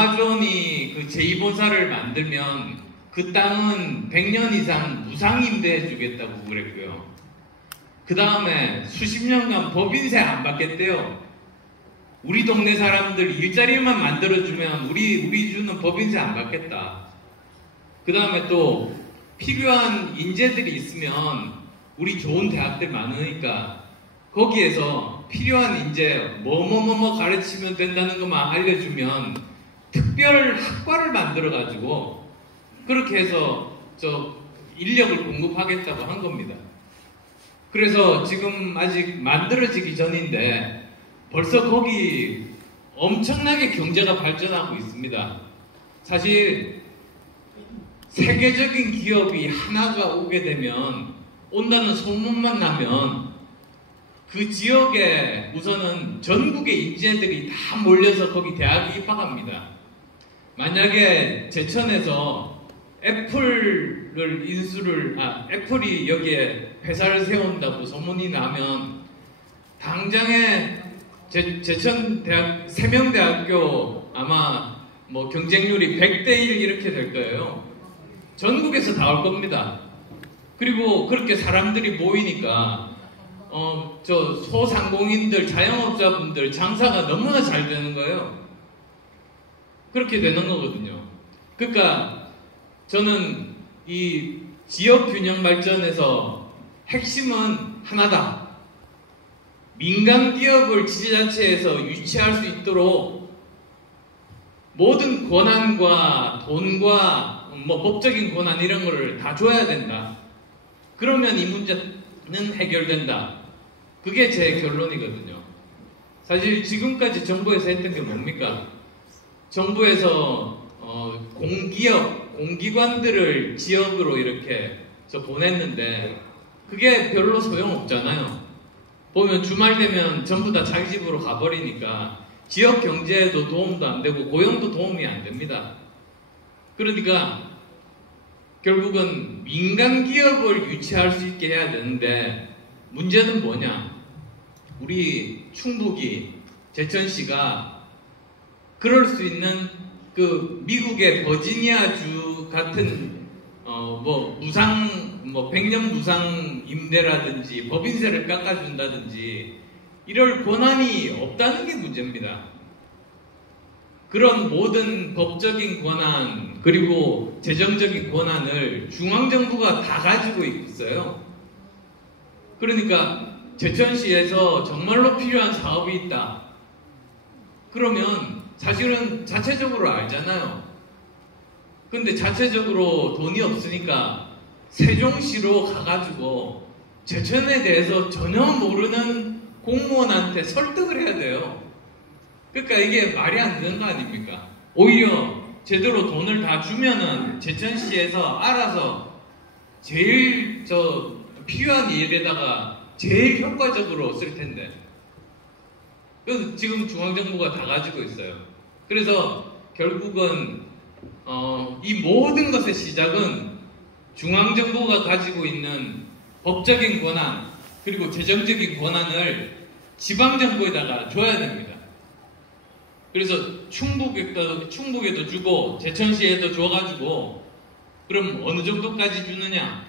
아마존이 그 제2본사를 만들면 그 땅은 100년 이상 무상 임대해 주겠다고 그랬고요. 그 다음에 수십 년간 법인세 안 받겠대요. 우리 동네 사람들 일자리만 만들어주면 우리 주는 법인세 안 받겠다. 그 다음에 또 필요한 인재들이 있으면 우리 좋은 대학들 많으니까 거기에서 필요한 인재 뭐뭐뭐뭐 가르치면 된다는 것만 알려주면 특별 학과를 만들어가지고 그렇게 해서 인력을 공급하겠다고 한 겁니다. 그래서 지금 아직 만들어지기 전인데 벌써 거기 엄청나게 경제가 발전하고 있습니다. 사실 세계적인 기업이 하나가 오게 되면 온다는 소문만 나면 그 지역에 우선은 전국의 인재들이 다 몰려서 거기 대학에 입학합니다. 만약에 제천에서 애플이 여기에 회사를 세운다고 소문이 나면 당장에 제천 대학, 세명대학교 아마 뭐 경쟁률이 100대 1 이렇게 될 거예요. 전국에서 다 올 겁니다. 그리고 그렇게 사람들이 모이니까 소상공인들, 자영업자분들 장사가 너무나 잘 되는 거예요. 그렇게 되는 거거든요. 그러니까 저는 이 지역 균형 발전에서 핵심은 하나다. 민간 기업을 지자체에서 유치할 수 있도록 모든 권한과 돈과 법적인 권한 이런 거를 다 줘야 된다. 그러면 이 문제는 해결된다. 그게 제 결론이거든요. 사실 지금까지 정부에서 했던 게 뭡니까? 정부에서 공기관들을 지역으로 이렇게 보냈는데 그게 별로 소용없잖아요. 보면 주말 되면 전부 다 자기 집으로 가버리니까 지역 경제에도 도움도 안 되고 고용도 도움이 안 됩니다. 그러니까 결국은 민간 기업을 유치할 수 있게 해야 되는데 문제는 뭐냐? 우리 충북이 제천시가 그럴 수 있는 그 미국의 버지니아주 같은 100년 무상 임대라든지 법인세를 깎아준다든지 이럴 권한이 없다는 게 문제입니다. 그런 모든 법적인 권한 그리고 재정적인 권한을 중앙정부가 다 가지고 있어요. 그러니까 제천시에서 정말로 필요한 사업이 있다. 그러면 사실은 자체적으로 알잖아요. 근데 자체적으로 돈이 없으니까 세종시로 가가지고 제천에 대해서 전혀 모르는 공무원한테 설득을 해야 돼요. 그러니까 이게 말이 안 되는 거 아닙니까? 오히려 제대로 돈을 다 주면은 제천시에서 알아서 제일 필요한 일에다가 제일 효과적으로 쓸 텐데. 그래서 지금 중앙정부가 다 가지고 있어요. 그래서 결국은 이 모든 것의 시작은 중앙정부가 가지고 있는 법적인 권한 그리고 재정적인 권한을 지방정부에다가 줘야 됩니다. 그래서 충북에도 주고 제천시에도 줘가지고 그럼 어느 정도까지 주느냐?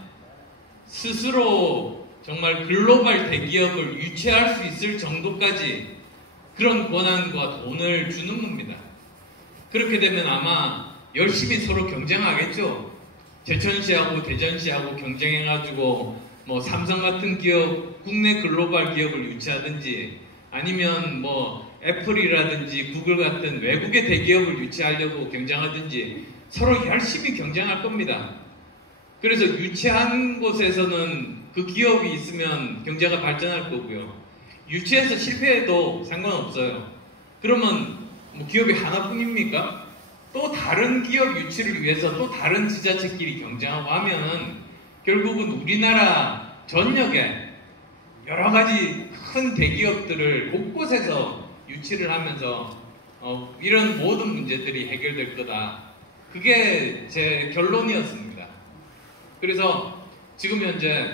스스로 정말 글로벌 대기업을 유치할 수 있을 정도까지 그런 권한과 돈을 주는 겁니다. 그렇게 되면 아마 열심히 서로 경쟁하겠죠. 제천시하고 대전시하고 경쟁해가지고 삼성 같은 기업, 국내 글로벌 기업을 유치하든지 아니면 애플이라든지 구글 같은 외국의 대기업을 유치하려고 경쟁하든지 서로 열심히 경쟁할 겁니다. 그래서 유치한 곳에서는 그 기업이 있으면 경제가 발전할 거고요. 유치해서 실패해도 상관없어요. 그러면 기업이 하나뿐입니까? 또 다른 기업 유치를 위해서 또 다른 지자체끼리 경쟁하고 하면은 결국은 우리나라 전역에 여러 가지 큰 대기업들을 곳곳에서 유치를 하면서 이런 모든 문제들이 해결될 거다. 그게 제 결론이었습니다. 그래서 지금 현재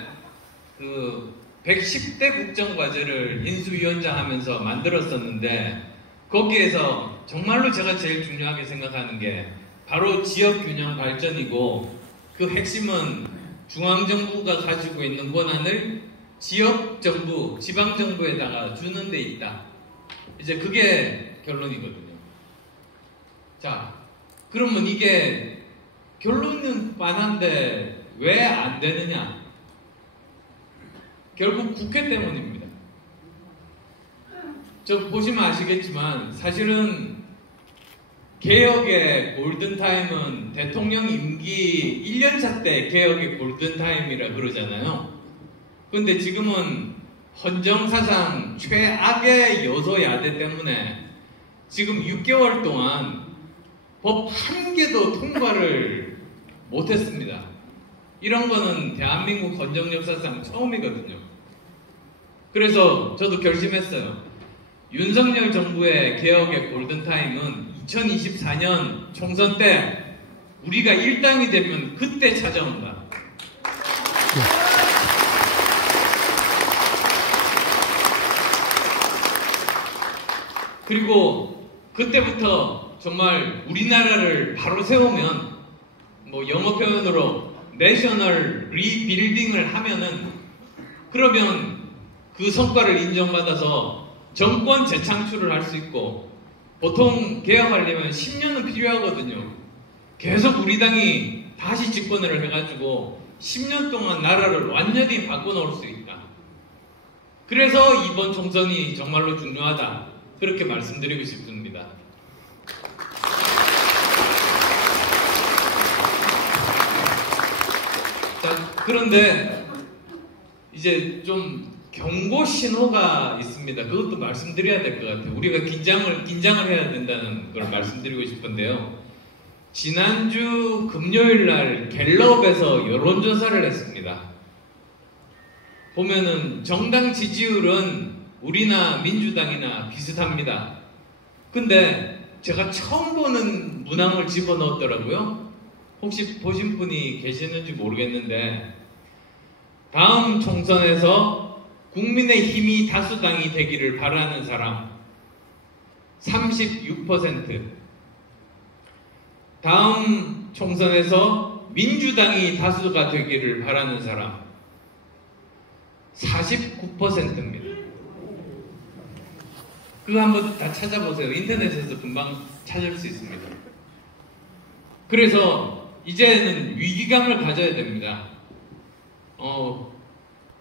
그 110대 국정과제를 인수위원장 하면서 만들었었는데 거기에서 정말로 제가 제일 중요하게 생각하는 게 바로 지역 균형 발전이고, 그 핵심은 중앙정부가 가지고 있는 권한을 지역정부, 지방정부에다가 주는 데 있다. 이제 그게 결론이거든요. 자, 그러면 이게 결론은 빤한데 왜 안 되느냐? 결국 국회 때문입니다. 저 보시면 아시겠지만 사실은 개혁의 골든타임은 대통령 임기 1년차 때 개혁의 골든타임이라 그러잖아요. 근데 지금은 헌정사상 최악의 여소야대 때문에 지금 6개월 동안 법 한 개도 통과를 못했습니다. 이런 거는 대한민국 헌정 역사상 처음이거든요. 그래서 저도 결심했어요. 윤석열 정부의 개혁의 골든타임은 2024년 총선 때 우리가 일당이 되면 그때 찾아온다. 그리고 그때부터 정말 우리나라를 바로 세우면, 뭐 영어 표현으로 내셔널 리빌딩을 하면은, 그러면 그 성과를 인정받아서 정권 재창출을 할 수 있고, 보통 개혁하려면 10년은 필요하거든요. 계속 우리 당이 다시 집권을 해가지고 10년 동안 나라를 완전히 바꿔놓을 수 있다. 그래서 이번 총선이 정말로 중요하다. 그렇게 말씀드리고 싶습니다. 자, 그런데 이제 좀 경고 신호가 있습니다. 그것도 말씀드려야 될 것 같아요. 우리가 긴장을 해야 된다는 걸 말씀드리고 싶은데요. 지난주 금요일 날 갤럽에서 여론조사를 했습니다. 보면은 정당 지지율은 우리나 민주당이나 비슷합니다. 근데 제가 처음 보는 문항을 집어넣었더라고요. 혹시 보신 분이 계시는지 모르겠는데, 다음 총선에서 국민의힘이 다수당이 되기를 바라는 사람 36%, 다음 총선에서 민주당이 다수가 되기를 바라는 사람 49%입니다. 그거 한번 다 찾아보세요. 인터넷에서 금방 찾을 수 있습니다. 그래서 이제는 위기감을 가져야 됩니다.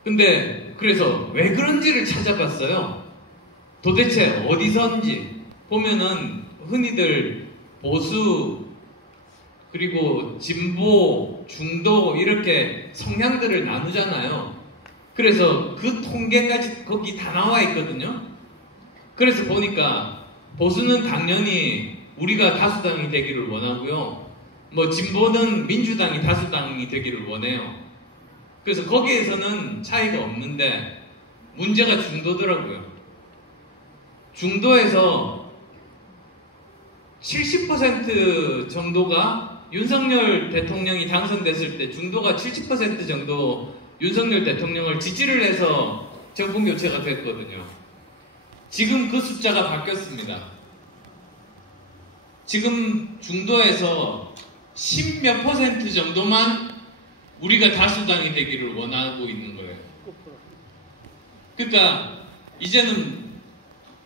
근데 그래서 왜 그런지를 찾아봤어요. 도대체 어디선지 보면은 흔히들 보수, 그리고 진보, 중도 이렇게 성향들을 나누잖아요. 그래서 그 통계까지 거기 다 나와 있거든요. 그래서 보니까 보수는 당연히 우리가 다수당이 되기를 원하고요. 뭐 진보는 민주당이 다수당이 되기를 원해요. 그래서 거기에서는 차이가 없는데 문제가 중도더라고요. 중도에서 70% 정도가 윤석열 대통령이 당선됐을 때 중도가 70% 정도 윤석열 대통령을 지지를 해서 정권 교체가 됐거든요. 지금 그 숫자가 바뀌었습니다. 지금 중도에서 10몇 % 정도만 우리가 다수당이 되기를 원하고 있는 거예요. 그러니까 이제는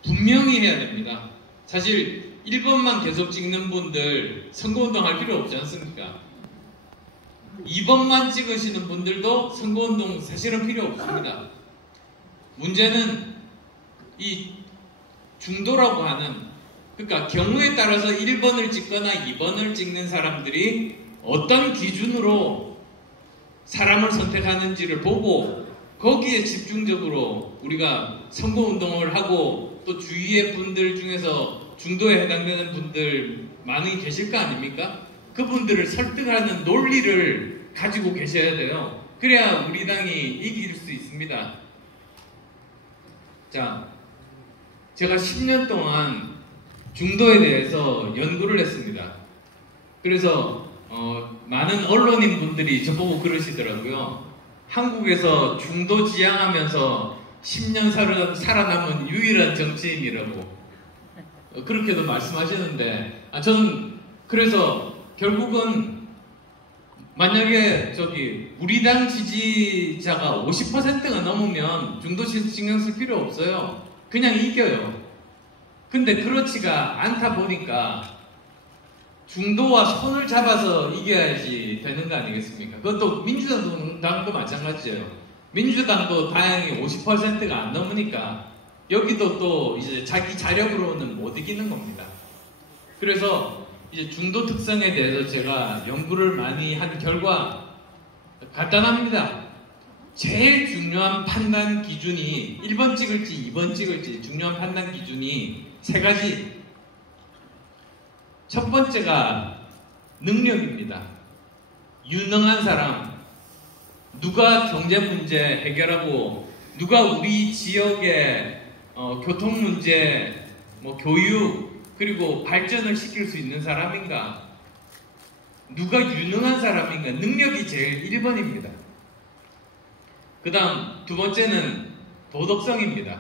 분명히 해야 됩니다. 사실 1번만 계속 찍는 분들 선거운동 할 필요 없지 않습니까? 2번만 찍으시는 분들도 선거운동 사실은 필요 없습니다. 문제는 이 중도라고 하는, 그러니까 경우에 따라서 1번을 찍거나 2번을 찍는 사람들이 어떤 기준으로 사람을 선택하는지를 보고 거기에 집중적으로 우리가 선거운동을 하고, 또 주위의 분들 중에서 중도에 해당되는 분들 많이 계실 거 아닙니까? 그분들을 설득하는 논리를 가지고 계셔야 돼요. 그래야 우리 당이 이길 수 있습니다. 자, 제가 10년 동안 중도에 대해서 연구를 했습니다. 그래서 많은 언론인 분들이 저보고 그러시더라고요. 한국에서 중도 지향하면서 10년 살아남은 유일한 정치인이라고. 그렇게도 말씀하시는데 저는 그래서 결국은 만약에 우리 당 지지자가 50%가 넘으면 중도 신경 쓸 필요 없어요. 그냥 이겨요. 근데 그렇지가 않다 보니까 중도와 손을 잡아서 이겨야지 되는 거 아니겠습니까? 그것도 민주당도 마찬가지예요. 민주당도 다행히 50%가 안 넘으니까 여기도 또 이제 자기 자력으로는 못 이기는 겁니다. 그래서 이제 중도 특성에 대해서 제가 연구를 많이 한 결과 간단합니다. 제일 중요한 판단 기준이 1번 찍을지 2번 찍을지 중요한 판단 기준이 3가지. 첫 번째가 능력입니다. 유능한 사람, 누가 경제 문제 해결하고 누가 우리 지역의 교통 문제, 교육 그리고 발전을 시킬 수 있는 사람인가? 누가 유능한 사람인가? 능력이 제일 1번입니다. 그 다음 두 번째는 도덕성입니다.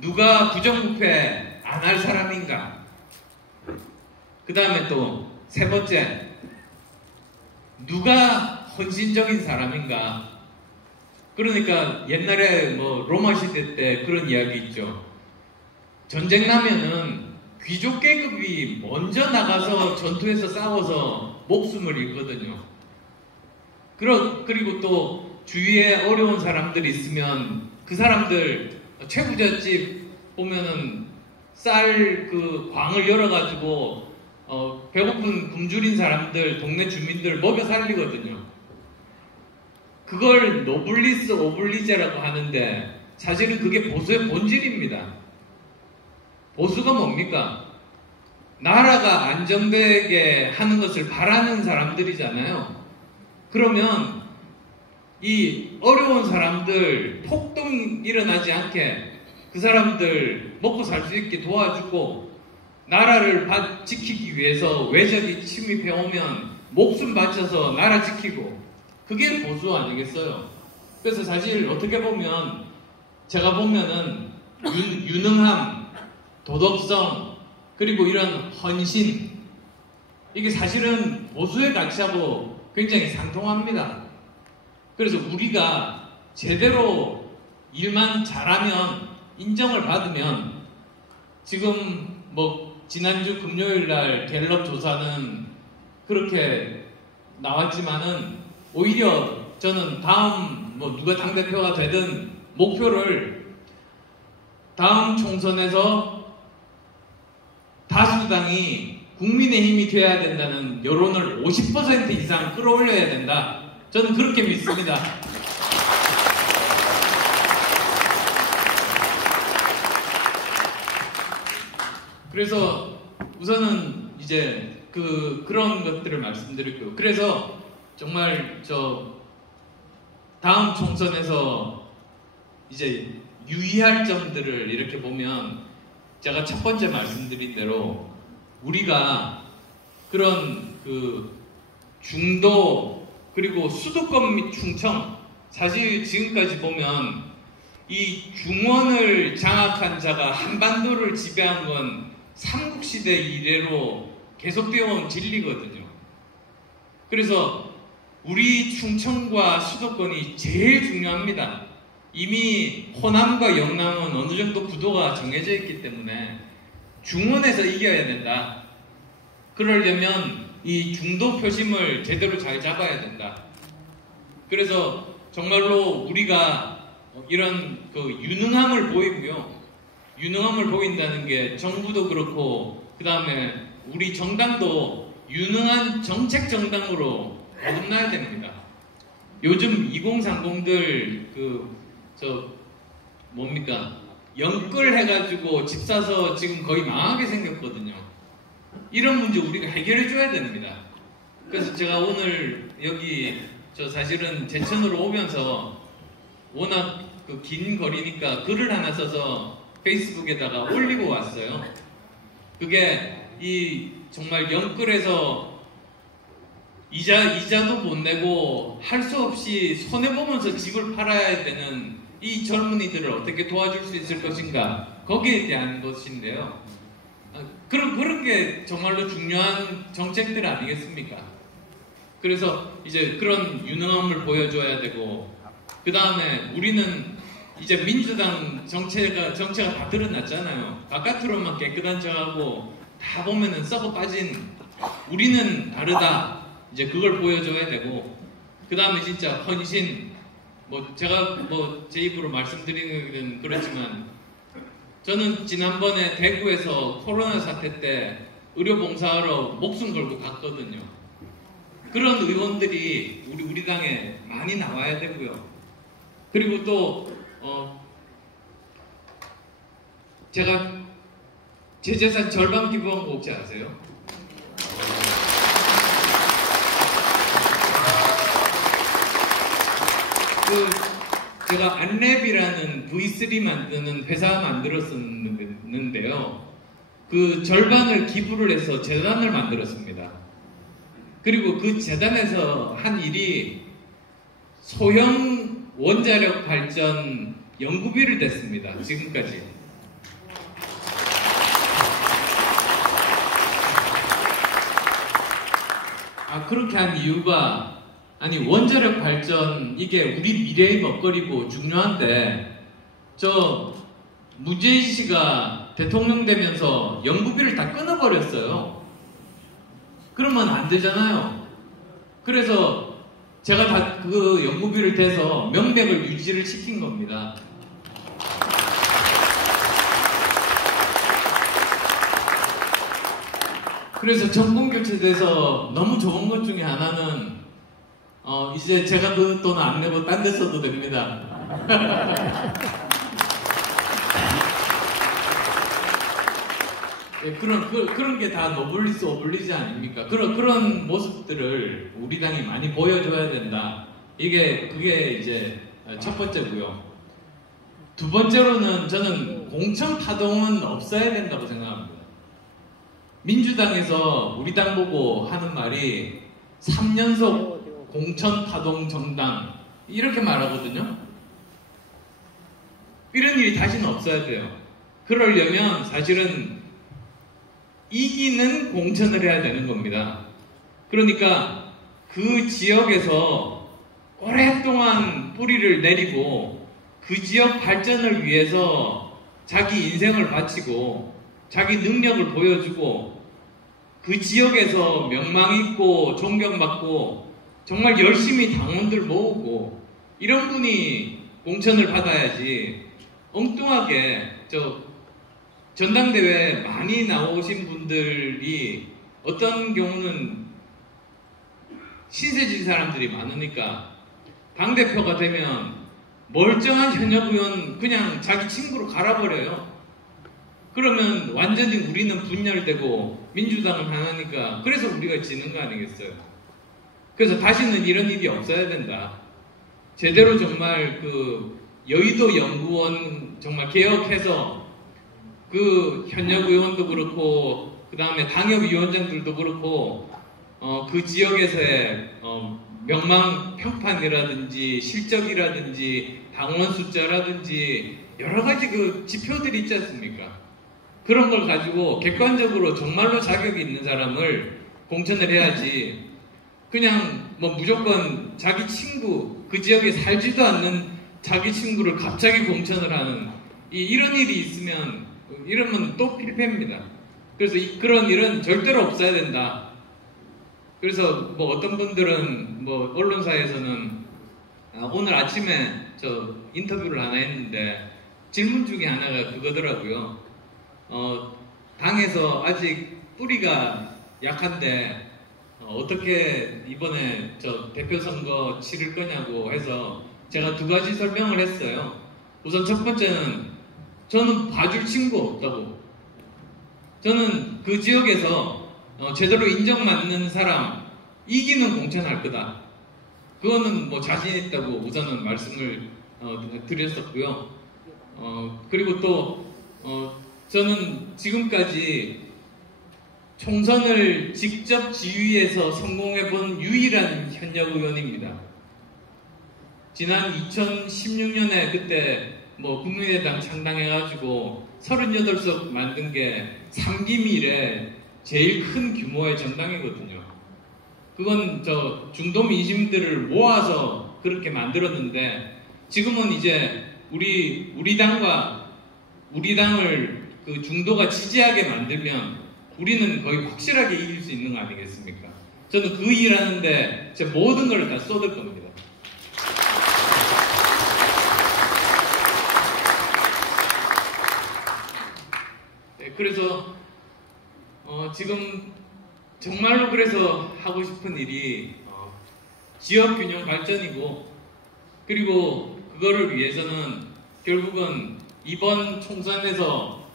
누가 부정부패 안 할 사람인가? 그 다음에 또 세 번째, 누가 헌신적인 사람인가? 그러니까 옛날에 로마 시대 때 그런 이야기 있죠. 전쟁 나면은 귀족 계급이 먼저 나가서 전투에서 싸워서 목숨을 잃거든요. 그리고 또 주위에 어려운 사람들이 있으면 그 사람들 최부잣집 보면은 쌀 광을 열어가지고 배고픈 굶주린 사람들, 동네 주민들 먹여 살리거든요. 그걸 노블리스 오블리제라고 하는데 사실은 그게 보수의 본질입니다. 보수가 뭡니까? 나라가 안정되게 하는 것을 바라는 사람들이잖아요. 그러면 이 어려운 사람들 폭동이 일어나지 않게 그 사람들 먹고 살 수 있게 도와주고 나라를 지키기 위해서 외적이 침입해오면 목숨 바쳐서 나라 지키고 그게 보수 아니겠어요? 그래서 사실 어떻게 보면 제가 보면은 유능함, 도덕성 그리고 이런 헌신 이게 사실은 보수의 가치하고 굉장히 상통합니다. 그래서 우리가 제대로 일만 잘하면 인정을 받으면 지금 지난주 금요일날 갤럽 조사는 그렇게 나왔지만은 오히려 저는 다음 누가 당대표가 되든 목표를 다음 총선에서 다수당이 국민의힘이 돼야 된다는 여론을 50% 이상 끌어올려야 된다. 저는 그렇게 믿습니다. 그래서 우선은 이제 그런 것들을 말씀드릴게요. 그래서 정말 다음 총선에서 이제 유의할 점들을 이렇게 보면 제가 첫 번째 말씀드린 대로 우리가 그런 중도 그리고 수도권 및 충청 사실 지금까지 보면 이 중원을 장악한 자가 한반도를 지배한 건 삼국시대 이래로 계속되어 온 진리거든요. 그래서 우리 충청과 수도권이 제일 중요합니다. 이미 호남과 영남은 어느 정도 구도가 정해져 있기 때문에 중원에서 이겨야 된다. 그러려면 이 중도 표심을 제대로 잘 잡아야 된다. 그래서 정말로 우리가 이런 유능함을 보이고요. 유능함을 보인다는 게 정부도 그렇고 그 다음에 우리 정당도 유능한 정책 정당으로 거듭나야 됩니다. 요즘 2030들 연끌 해가지고 집 사서 지금 거의 망하게 생겼거든요. 이런 문제 우리가 해결해 줘야 됩니다. 그래서 제가 오늘 여기 사실은 제천으로 오면서 워낙 긴 거리니까 글을 하나 써서 페이스북에다가 올리고 왔어요. 그게 정말 연끌에서 이자도 못 내고 할 수 없이 손해보면서 집을 팔아야 되는 이 젊은이들을 어떻게 도와줄 수 있을 것인가. 거기에 대한 것인데요. 그런 게 정말로 중요한 정책들 아니겠습니까? 그래서 이제 그런 유능함을 보여줘야 되고, 그 다음에 우리는 이제 민주당 정체가 다 드러났잖아요. 바깥으로만 깨끗한 척하고 다 보면은 썩어 빠진, 우리는 다르다. 이제 그걸 보여줘야 되고, 그 다음에 진짜 헌신. 제가 제 입으로 말씀드리는 그렇지만, 저는 지난번에 대구에서 코로나 사태 때 의료봉사하러 목숨 걸고 갔거든요. 그런 의원들이 우리 당에 많이 나와야 되고요. 그리고 또 제가 제 재산 절반 기부한 거 혹시 아세요? 제가 안랩이라는 V3 만드는 회사 만들었었는데요. 그 절반을 기부를 해서 재단을 만들었습니다. 그리고 그 재단에서 한 일이 소형 원자력 발전 연구비를 냈습니다. 지금까지. 그렇게 한 이유가, 아니 원자력 발전 이게 우리 미래의 먹거리고 중요한데, 저 문재인 씨가 대통령 되면서 연구비를 다 끊어버렸어요. 그러면 안 되잖아요. 그래서 제가 다 그 연구비를 대서 명맥을 유지를 시킨 겁니다. 그래서 정권 교체돼서 너무 좋은 것 중에 하나는 이제 제가 그 돈 안 내고 딴 데 써도 됩니다. 네, 그런 게 다 노블리스 오블리지 아닙니까? 그런 모습들을 우리 당이 많이 보여줘야 된다. 그게 이제 첫 번째고요. 두 번째로는 저는 공천 파동은 없어야 된다고 생각합니다. 민주당에서 우리 당 보고 하는 말이 3연속 공천 파동 정당 이렇게 말하거든요. 이런 일이 다시는 없어야 돼요. 그러려면 사실은 이기는 공천을 해야 되는 겁니다. 그러니까 그 지역에서 오랫동안 뿌리를 내리고 그 지역 발전을 위해서 자기 인생을 바치고 자기 능력을 보여주고 그 지역에서 명망 있고 존경받고 정말 열심히 당원들 모으고 이런 분이 공천을 받아야지, 엉뚱하게 전당대회 많이 나오신 분들이 어떤 경우는 신세진 사람들이 많으니까 당대표가 되면 멀쩡한 현역 의원 그냥 자기 친구로 갈아버려요. 그러면 완전히 우리는 분열되고 민주당은 하나니까, 그래서 우리가 지는 거 아니겠어요? 그래서 다시는 이런 일이 없어야 된다. 제대로 정말 그 여의도 연구원 정말 개혁해서 그 현역 의원도 그렇고 그 다음에 당협위원장들도 그렇고 그 지역에서의 명망 평판이라든지 실적이라든지 당원 숫자라든지 여러 가지 그 지표들이 있지 않습니까? 그런 걸 가지고 객관적으로 정말로 자격이 있는 사람을 공천을 해야지, 그냥 무조건 자기 친구, 그 지역에 살지도 않는 자기 친구를 갑자기 공천을 하는 이런 일이 있으면, 이러면 또 필패입니다. 그래서 그런 일은 절대로 없어야 된다. 그래서 어떤 분들은 언론사에서는 오늘 아침에 저 인터뷰를 하나 했는데 질문 중에 하나가 그거더라고요. 당에서 아직 뿌리가 약한데 어떻게 이번에 저 대표 선거 치를 거냐고 해서 제가 두 가지 설명을 했어요. 우선 첫 번째는 저는 봐줄 친구 없다고. 저는 그 지역에서 제대로 인정받는 사람 이기는 공천할 거다. 그거는 자신 있다고 우선은 말씀을 드렸었고요. 그리고 또 저는 지금까지 총선을 직접 지휘해서 성공해본 유일한 현역 의원입니다. 지난 2016년에 그때 국민의당 창당해가지고 38석 만든 게 삼김 이래 제일 큰 규모의 정당이거든요. 그건 저 중도 민심들을 모아서 그렇게 만들었는데, 지금은 이제 우리 당을 그 중도가 지지하게 만들면 우리는 거의 확실하게 이길 수 있는 거 아니겠습니까? 저는 그 일하는데 제 모든 걸 다 쏟을 겁니다. 네, 그래서 지금 정말로 그래서 하고 싶은 일이 지역 균형 발전이고, 그리고 그거를 위해서는 결국은 이번 총선에서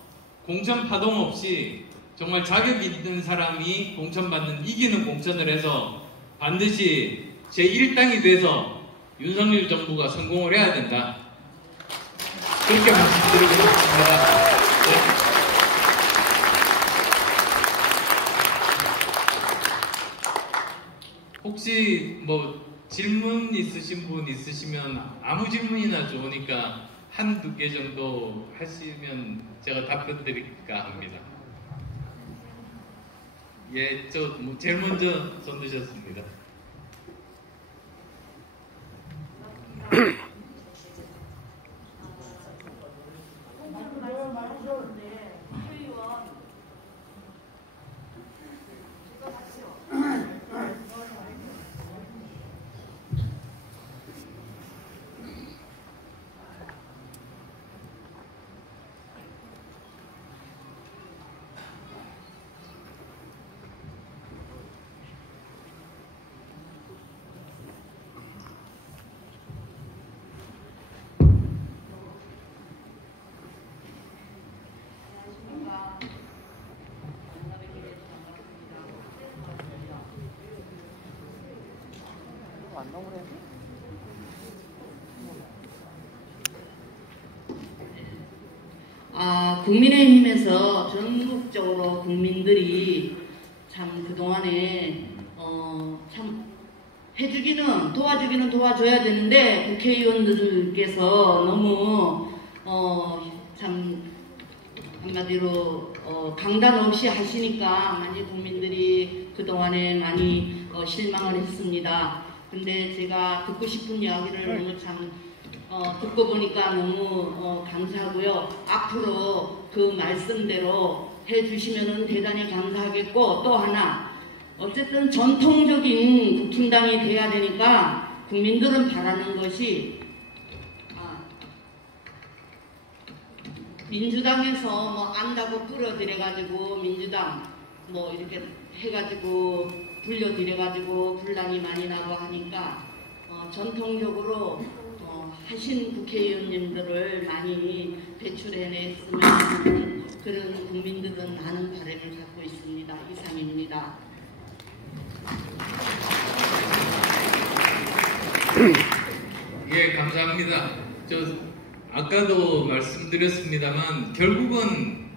공천 파동 없이 정말 자격 있는 사람이 공천받는 이기는 공천을 해서 반드시 제1당이 돼서 윤석열 정부가 성공을 해야 된다. 그렇게 말씀드리고 싶습니다. 네. 혹시 뭐 질문 있으신 분 있으시면 아무 질문이나 좋으니까 한두 개 정도 하시면 제가 답변 드릴까 합니다. 예, 저 제일 먼저 손 드셨습니다. 국민의힘에서 전국적으로 국민들이 참 그동안에 참 도와주기는 도와줘야 되는데 국회의원들께서 너무 참 한마디로 강단 없이 하시니까 많이 국민들이 그동안에 많이 실망을 했습니다. 근데 제가 듣고 싶은 이야기를 너무 참 듣고 보니까 너무 감사하고요. 앞으로 그 말씀대로 해주시면 대단히 감사하겠고, 또 하나 어쨌든 전통적인 국힘당이 돼야 되니까 국민들은 바라는 것이 민주당에서 뭐 안다고 끌어들여가지고 민주당 뭐 이렇게 해가지고 불려들여가지고 분란이 많이 나고 하니까 전통적으로 하신 국회의원님들을 많이 배출해냈으면 하는 그런 국민들은 많은 바람을 갖고 있습니다. 이상입니다. 예, 감사합니다. 아까도 말씀드렸습니다만 결국은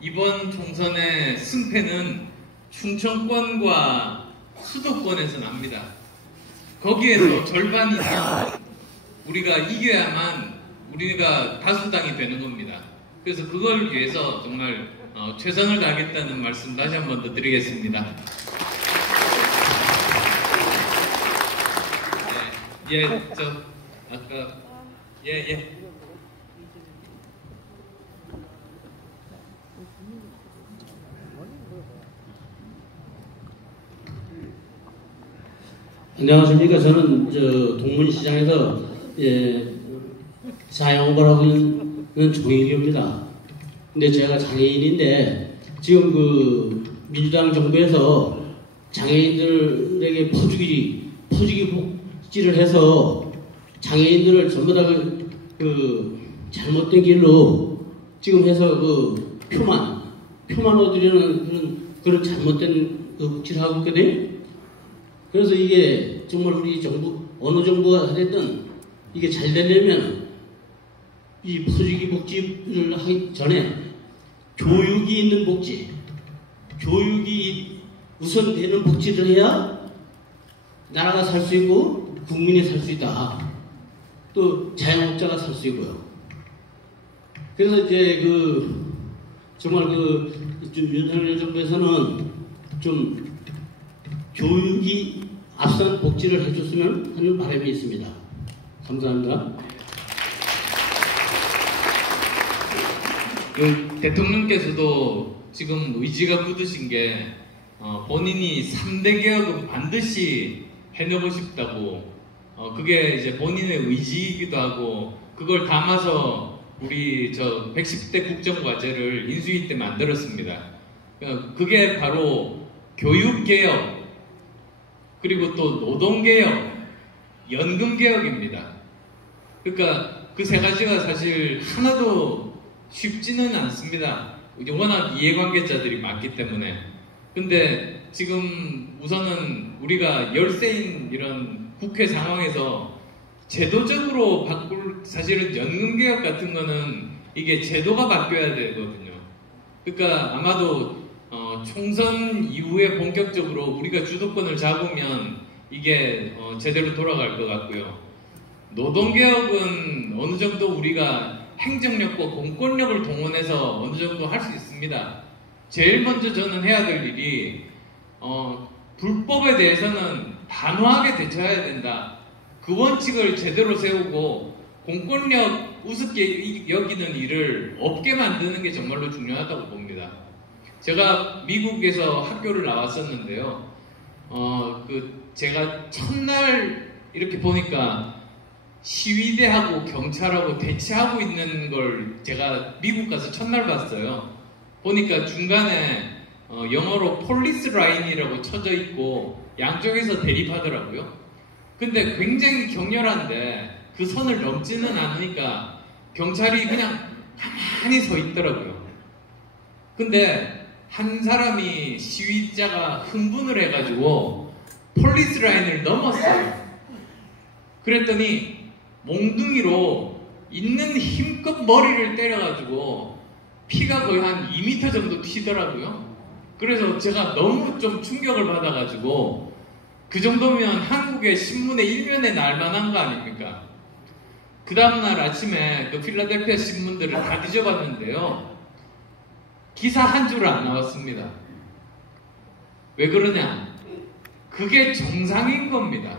이번 총선의 승패는 충청권과 수도권에서 납니다. 거기에서 절반 이상 우리가 이겨야만 우리가 다수당이 되는 겁니다. 그래서 그걸 위해서 정말 최선을 다하겠다는 말씀 다시 한 번 더 드리겠습니다. 예, 아까 예. 안녕하십니까. 저는 동문시장에서 사양업을 하고 있는 종일입니다. 근데 제가 장애인인데 지금 그 민주당 정부에서 장애인들에게 포주기 복지를 해서 장애인들을 전부 다 그 잘못된 길로 지금 해서 그 표만 얻으려는 그런 잘못된 그 복지를 하고 있거든요. 그래서 이게 정말 우리 정부, 어느 정부가 하든 이게 잘 되려면 이 포주기 복지를 하기 전에 교육이 있는 복지, 교육이 우선 되는 복지를 해야 나라가 살 수 있고 국민이 살 수 있다. 또 자영업자가 살 수 있고요. 그래서 이제 정말 윤석열 정부에서는 좀 교육이 앞선 복지를 해줬으면 하는 바람이 있습니다. 감사합니다. 대통령께서도 지금 의지가 굳으신 게 본인이 3대 개혁은 반드시 해내고 싶다고 그게 이제 본인의 의지이기도 하고 그걸 담아서 우리 110대 국정과제를 인수위 때 만들었습니다. 그게 바로 교육개혁 그리고 또 노동개혁 연금개혁입니다. 그러니까 그 세 가지가 사실 하나도 쉽지는 않습니다. 워낙 이해관계자들이 많기 때문에. 근데 지금 우선은 우리가 열세인 이런 국회 상황에서 제도적으로 바꿀, 사실은 연금개혁 같은 거는 이게 제도가 바뀌어야 되거든요. 그러니까 아마도 총선 이후에 본격적으로 우리가 주도권을 잡으면 이게 제대로 돌아갈 것 같고요. 노동개혁은 어느 정도 우리가 행정력과 공권력을 동원해서 어느 정도 할 수 있습니다. 제일 먼저 저는 해야 될 일이 불법에 대해서는 단호하게 대처해야 된다. 그 원칙을 제대로 세우고 공권력 우습게 여기는 일을 없게 만드는 게 정말로 중요하다고 봅니다. 제가 미국에서 학교를 나왔었는데요. 제가 첫날 이렇게 보니까 시위대하고 경찰하고 대치하고 있는 걸 제가 미국 가서 첫날 봤어요. 보니까 중간에 영어로 폴리스 라인이라고 쳐져 있고 양쪽에서 대립하더라고요. 근데 굉장히 격렬한데 그 선을 넘지는 않으니까 경찰이 그냥 가만히 서 있더라고요. 근데 한 사람이 시위자가 흥분을 해가지고 폴리스 라인을 넘었어요. 그랬더니 몽둥이로 있는 힘껏 머리를 때려가지고 피가 거의 한 2m 정도 튀더라고요. 그래서 제가 너무 좀 충격을 받아가지고 그 정도면 한국의 신문의 일면에 날만한 거 아닙니까? 그 다음날 아침에 그 필라델피아 신문들을 다 뒤져봤는데요. 기사 한 줄 안 나왔습니다. 왜 그러냐? 그게 정상인 겁니다.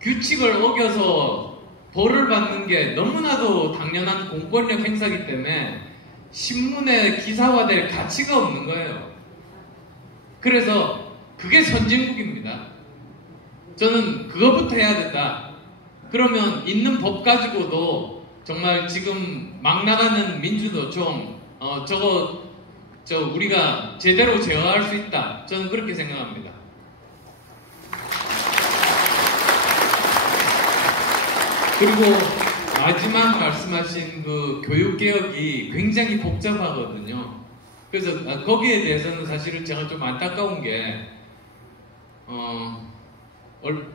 규칙을 어겨서 벌을 받는 게 너무나도 당연한 공권력 행사이기 때문에 신문에 기사화될 가치가 없는 거예요. 그래서 그게 선진국입니다. 저는 그거부터 해야 된다. 그러면 있는 법 가지고도 정말 지금 막 나가는 민주노총 우리가 제대로 제어할 수 있다. 저는 그렇게 생각합니다. 그리고 마지막 말씀하신 그 교육개혁이 굉장히 복잡하거든요. 그래서 거기에 대해서는 사실은 제가 좀 안타까운 게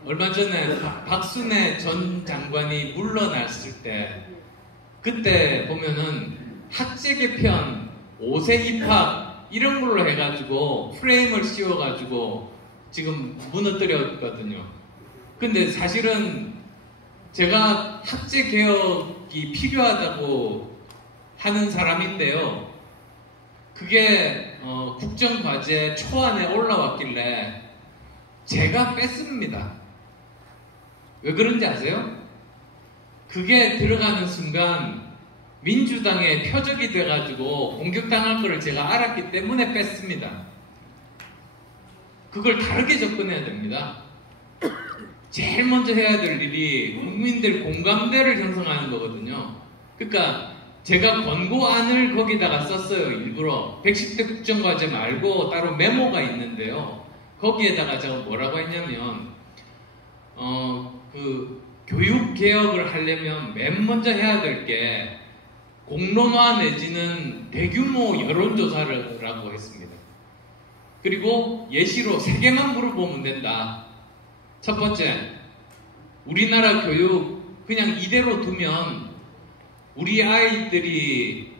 얼마 전에 박순애 전 장관이 물러났을 때 그때 보면은 학제 개편, 5세 입학 이런 걸로 해가지고 프레임을 씌워가지고 지금 무너뜨렸거든요. 근데 사실은 제가 학제 개혁이 필요하다고 하는 사람인데요. 그게 국정과제 초안에 올라왔길래 제가 뺐습니다. 왜 그런지 아세요? 그게 들어가는 순간 민주당의 표적이 돼가지고 공격당할 거를 제가 알았기 때문에 뺐습니다. 그걸 다르게 접근해야 됩니다. 제일 먼저 해야 될 일이 국민들 공감대를 형성하는 거거든요. 그러니까 제가 권고안을 거기다가 썼어요. 일부러 110대 국정과제 말고 따로 메모가 있는데요. 거기에다가 제가 뭐라고 했냐면 교육개혁을 하려면 맨 먼저 해야 될 게 공론화 내지는 대규모 여론조사라고 했습니다. 그리고 예시로 3개만 물어보면 된다. 첫 번째, 우리나라 교육 그냥 이대로 두면 우리 아이들이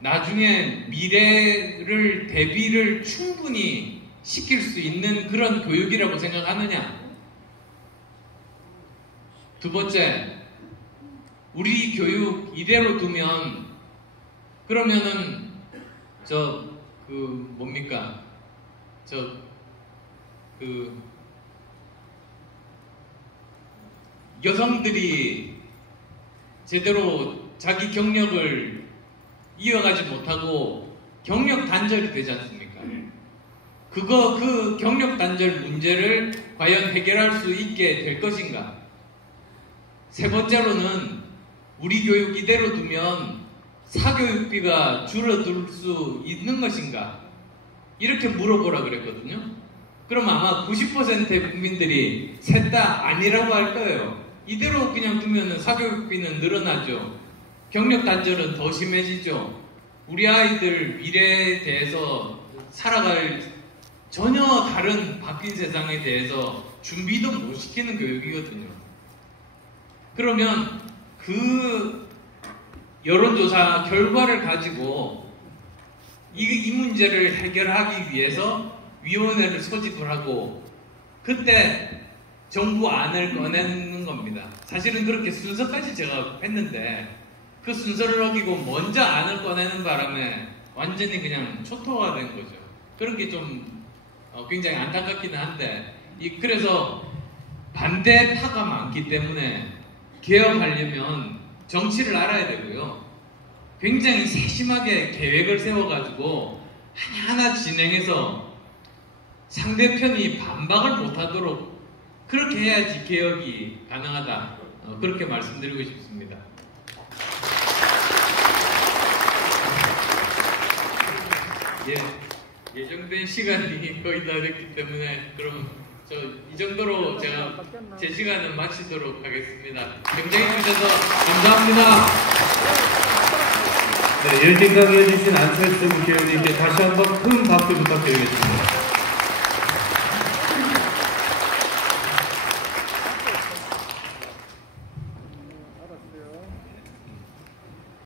나중에 미래를 대비를 충분히 시킬 수 있는 그런 교육이라고 생각하느냐? 두 번째, 우리 교육 이대로 두면 그러면은 뭡니까? 여성들이 제대로 자기 경력을 이어가지 못하고 경력 단절이 되지 않습니까? 그 경력 단절 문제를 과연 해결할 수 있게 될 것인가? 세 번째로는 우리 교육 이대로 두면 사교육비가 줄어들 수 있는 것인가? 이렇게 물어보라 그랬거든요. 그럼 아마 90%의 국민들이 셋 다 아니라고 할 거예요. 이대로 그냥 두면 사교육비는 늘어나죠. 경력 단절은 더 심해지죠. 우리 아이들 미래에 대해서 살아갈 전혀 다른 바뀐 세상에 대해서 준비도 못 시키는 교육이거든요. 그러면 그 여론조사 결과를 가지고 이 문제를 해결하기 위해서 위원회를 소집을 하고 그때 정부 안을 꺼내는 겁니다. 사실은 그렇게 순서까지 제가 했는데 그 순서를 어기고 먼저 안을 꺼내는 바람에 완전히 그냥 초토화가 된 거죠. 그런 게 좀 굉장히 안타깝기는 한데 그래서 반대파가 많기 때문에 개혁하려면 정치를 알아야 되고요. 굉장히 세심하게 계획을 세워가지고 하나하나 진행해서 상대편이 반박을 못하도록 그렇게 해야지 개혁이 가능하다. 그렇게 말씀드리고 싶습니다. 예정된 시간이 거의 다 됐기 때문에 그럼 이 정도로 제가 제 시간을 마치도록 하겠습니다. 굉장히 해주셔서 감사합니다. 네, 열띤 강의해주신 안철수 국회의원님께 다시 한번 큰 박수 부탁드리겠습니다.